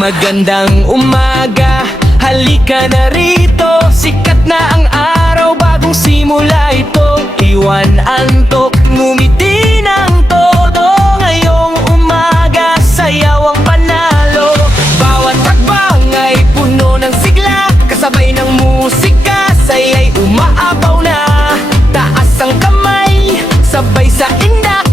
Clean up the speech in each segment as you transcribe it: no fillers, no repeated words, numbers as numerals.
Magandang umaga, halika na rito. Sikat na ang araw, bagong simula ito. Iwan antok, ngumiti ng todo. Ngayong umaga, sayaw ang panalo. Bawat takbang ay puno ng sigla, kasabay ng musika, saya'y umaapaw na. Taas ang kamay, sabay sa indak,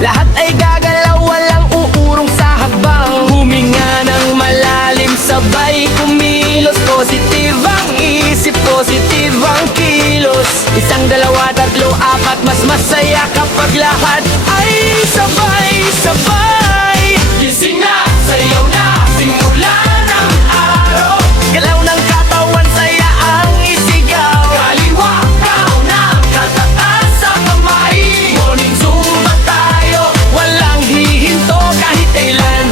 lahat ay gagalaw, walang uurong sa hakbang. Huminga ng malalim, sabay kumilos. Positive ang isip, positive ang kilos. Isang, dalawa, tatlo, apat, mas masaya kapag lahat ay sabay-sabay. Gising na, sayaw na, simula ng araw. Galaw ng katawan, saya ang isigaw. Kaliwa, kauna, katataas sa kamay. Morning Zumba tayo, walang hihinto kahit kailan.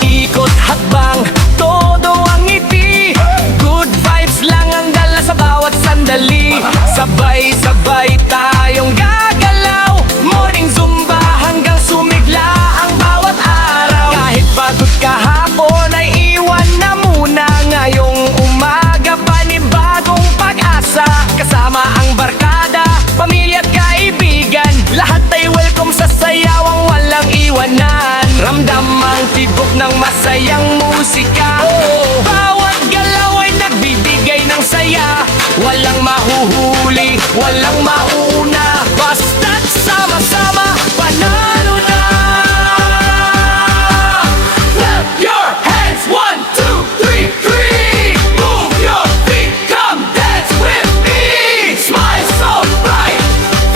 Ikot hakbang, todo ang ngiti. Good vibes lang ang dala sa bawat sandali. Sabay-sabay tayong gagalaw. Morning Zumba hanggang sumigla ang bawat araw. Kahit pagod kahapon ay iwan na muna. Ngayong umaga panibagong pag-asa. Kasama ang barkada, pamilya at kaibigan, lahat ay welcome sa sayawang walang iwanan. Ramdam ang tibok ng masayang musika. Bawat galaw ay nagbibigay ng saya. Walang mahuhuli, walang mauna, basta't sama-sama, panalo na. Clap your hands, 1, 2, 3, 3. Move your feet, come dance with me. Smile so bright,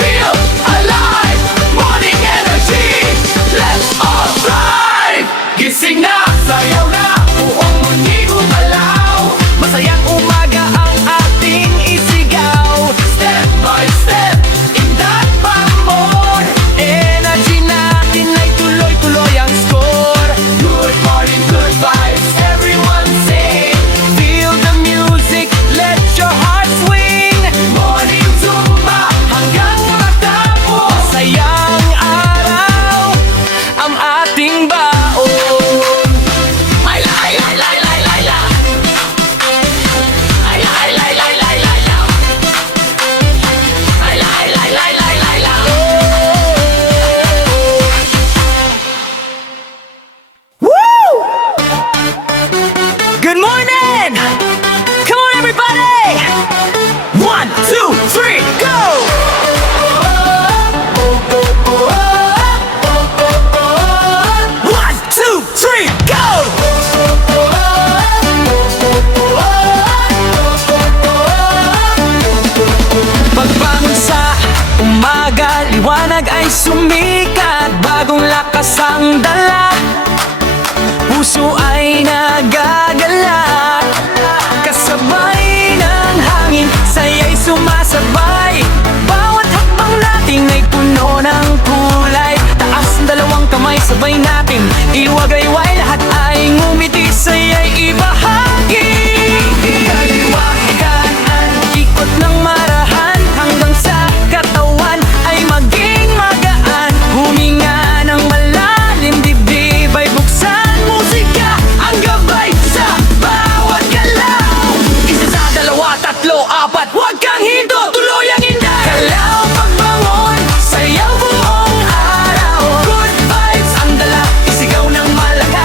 feel alive. Morning energy, let's all thrive. Gising na, sayaw na, buong mundo gumalaw. Masayang umaga ang ating isigaw. Step by step, in that pamor. Energy natin ay tuloy-tuloy ang score. Good morning, good vibes, everyone sing. Feel the music, let your heart swing. Morning Zumba, hanggang matapos. Masayang araw, ang ating baon. Ay la, ay la, ay la, ay la, ay la, ay la. Ay la, ay la, ay la, ay la, ay la, ay la. Ay la, ay la, ay la, ay la, ay la, ay la. Woo! Good morning! Come on everybody! 1, 2, 3, go! 1, 2, 3, go! Pagbangon sa umaga, liwanag ay sumikat. Bagong lakas ang dala, puso ay nagagalak. Kasabay ng hangin, saya'y sumasabay. Bawat hakbang natin ay puno ng kulay. Taas ang dalawang kamay, sabay natin iwagayway. Lahat ay ngumiti, saya'y ibahagi. Kaliwa, kanan, ikot ng marahan, hanggang sa katawan ay maging magaan. Huminga ng malalim, dibdib ay buksan. Musika ang gabay sa bawat galaw. Isa, sa dalawa, tatlo, apat, huwag kang hinto, tuloy ang inday. Galaw pagbangon, sayaw buong araw. Good vibes ang dala, isigaw ng malakas.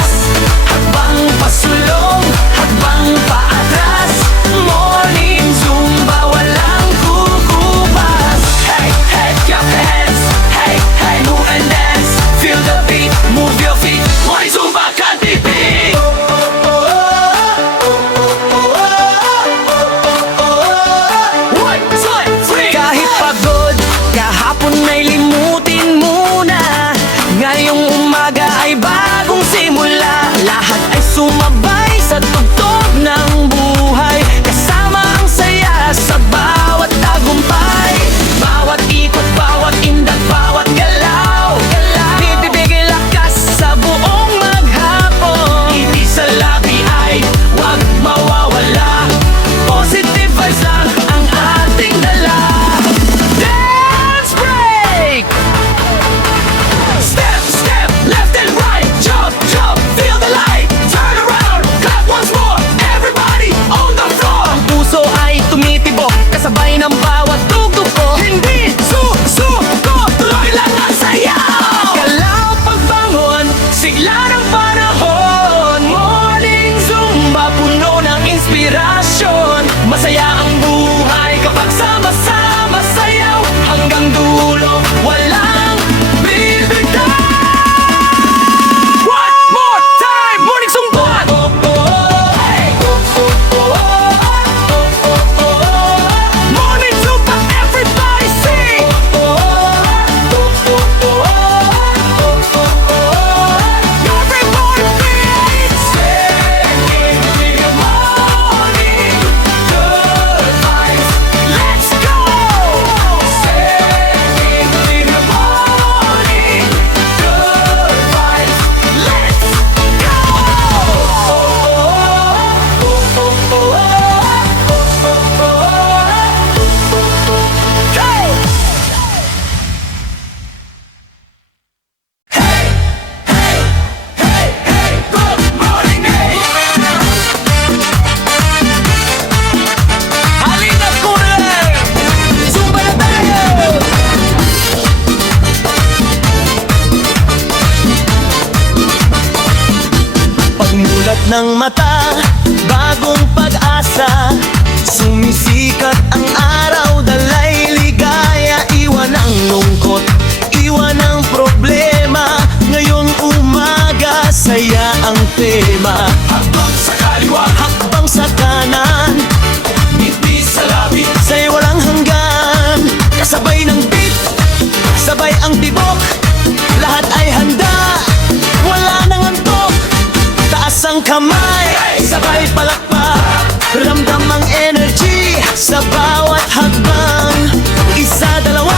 sa bawat hakbang. Isa, dalawa,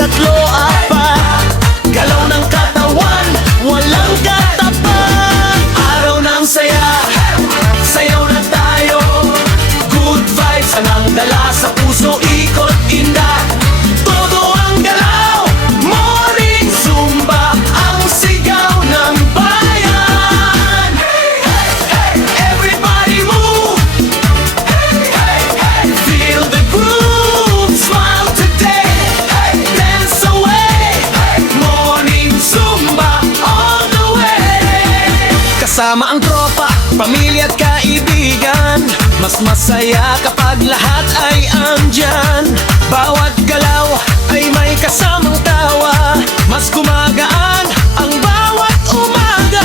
tatlo, apat, galaw ng katawan, walang katapat. Araw ng saya, sayaw na tayo. Good vibes ang dala sa puso, ikot inda. Todo ang galaw, morning zumba, ang sigaw ng bayan. Everybody move, feel the groove, smile today, dance away. Morning zumba all the way. Kasama ang tropa, pamilya at kaibigan, mas masaya kapag lahat ay andyan. Bawat galaw ay may kasamang tawa, mas gumagaan ang bawat umaga.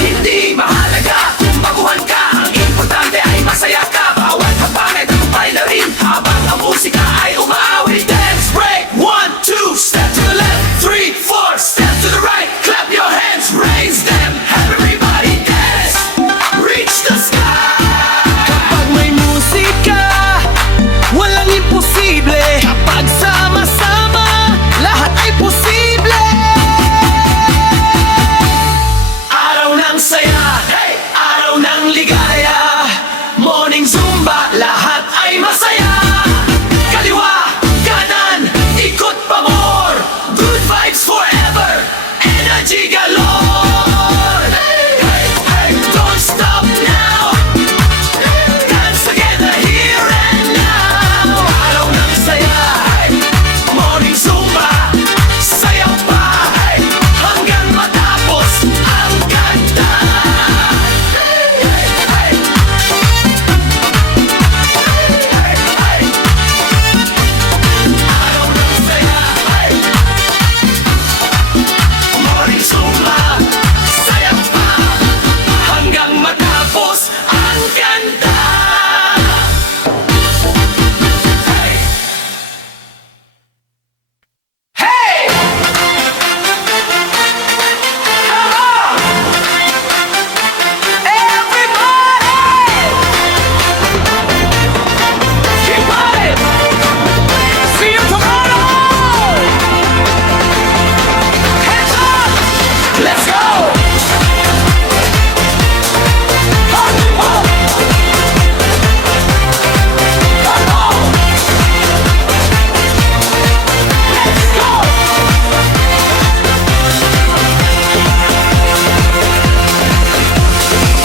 Hindi mahalaga kung baguhan ka, ang importante ay masaya ka. Bawat habang ay tagumpay na rin, habang ang musika ay umaawit. Dance break, 1, 2, step to the left, 3, 4, step to the right. Clap your hands, raise them, everybody dance, reach the sky. Kapag may musika, walang imposible. Kapag sama-sama, lahat ay posible. Araw ng saya, araw ng ligaya, morning zumba, lahat ay masaya. Kaliwa, kanan, ikot pa more, good vibes forever, energy galore. Don't stop now, dance together here and now. Araw ng saya, morning zumba, sayaw pa, hanggang matapos ang kanta. Araw ng saya, morning zumba, sayaw pa, hanggang matapos ang kanta. Hey! Come on! Everybody! Keep on it! See you tomorrow! Hands up! Let's go! Up, up! Come on! Let's go!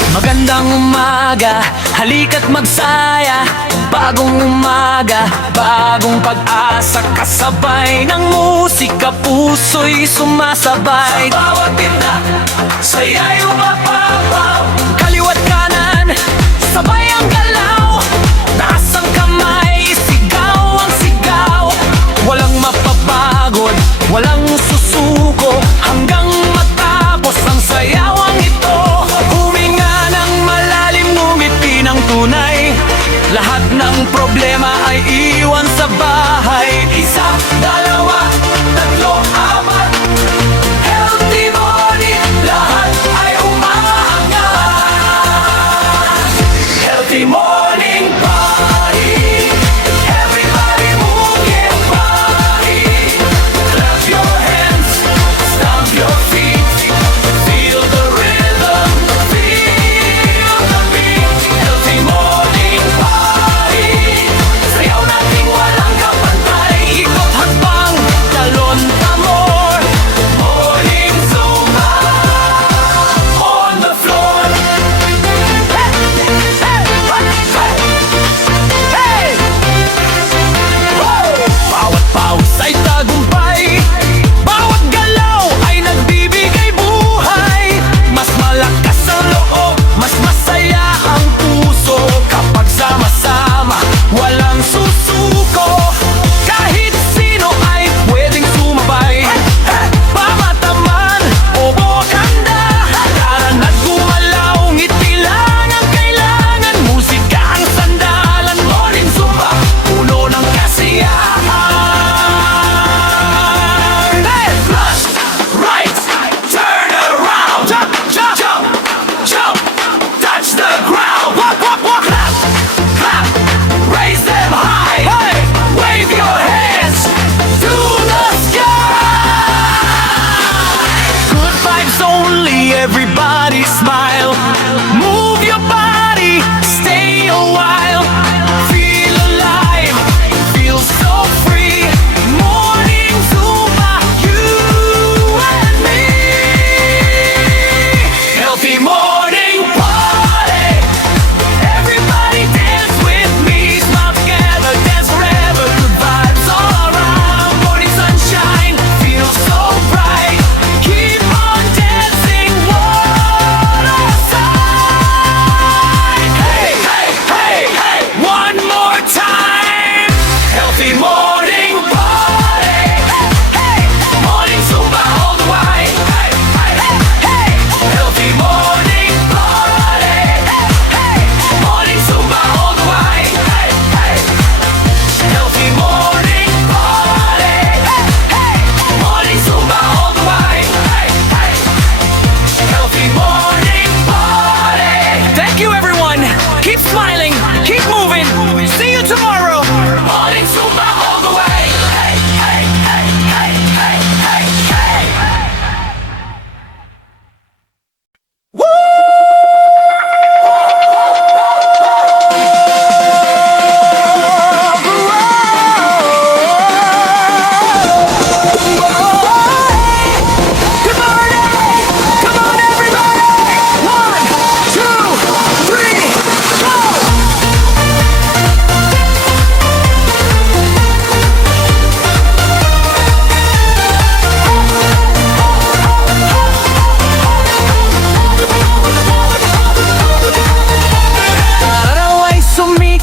Magandang umaga, halika't magsaya. Bagong umaga, bagong pag-asa, kasabay ng musika, puso'y sumasabay. Sa bawat tinda, saya'y umapapaw. Kaliwa't kanan, sabay ang galaw. Taas ang kamay, sigaw ang sigaw. Walang mapapagod, walang susuko, hanggang matapos ang sayawang ito. Huminga ng malalim, ngumiti ng tunay, lahat ng problema ay iwan sa bahay. Isa, dalawa, tatlo, apat, healthy morning, lahat ay umaangat. Healthy morning party, everybody move your body. Clap your hands, stomp your feet, feel the rhythm, feel the beat. Healthy morning party, sayaw nating walang kapantay. Ikot hakbang,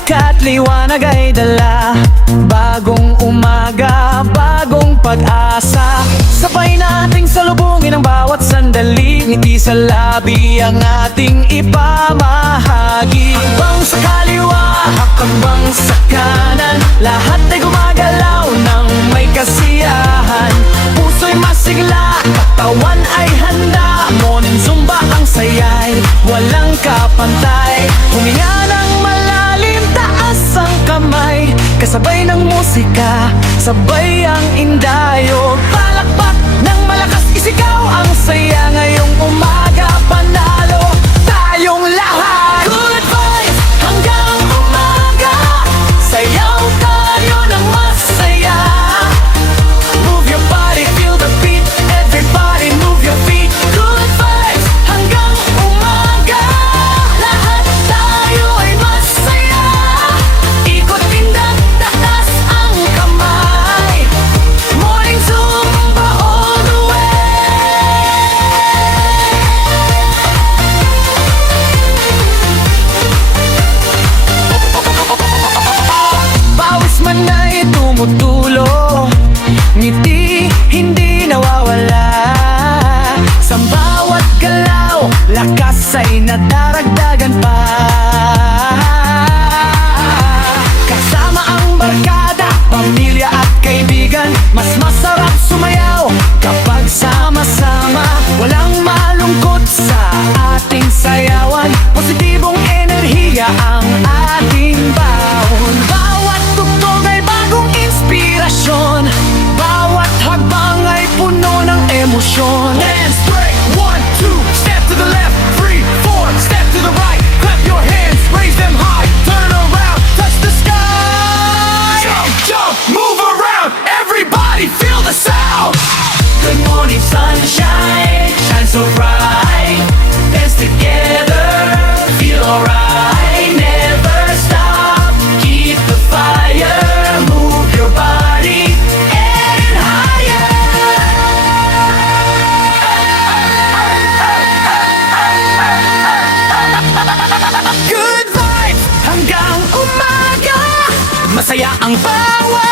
Bagakat liwanag ay dala, bagong umaga, bagong pag-asa. Sabay nating salubungin ang bawat sandali, ngiti sa labi ang ating ipamahagi. Hakbang sa kaliwa, hakbang sa kanan, lahat ay gumagalaw ng may kasiyahan. Puso'y masigla, katawan ay handa, morning zumba ang sayay, walang kapantay. Huminga ng malalim, taas ang kamay, kasabay ng musika, sabay ang indayog. Palakpak ng malakas, isigaw ang saya ngayong umaga, panalo tayong lahat. Good vibes hanggang umaga, sayaw tayo ng masaya. Move your body, feel the beat, everybody move your feet. Good vibes hanggang umaga, lahat tayo ay masaya. Ikot pindang, taas ang kamay, morning zumba all the way. Bawis man ay tumutulo, ngiti hindi nawawala. Sa bawat galaw, lakas ay nadaragdagan pa. Kasama ang barkada, pamilya at kaibigan, mas masarap sumayaw kapag sama-sama. Walang malungkot sa ating sayawan, positibong enerhiya ang ating baon. Bawat tugtog ay bagong inspirasyon, bawat hakbang ay puno ng emosyon. Hands straight, 1, 2, step to the left, 3, 4, step to the right. Clap your hands, raise them high, turn around, touch the sky. Jump, jump, move around, everybody feel the sound. Good morning sunshine, shine so bright, dance together, feel alright. Never stop, keep the fire, move your body, and higher. Good vibes hanggang umaga, masaya ang bawat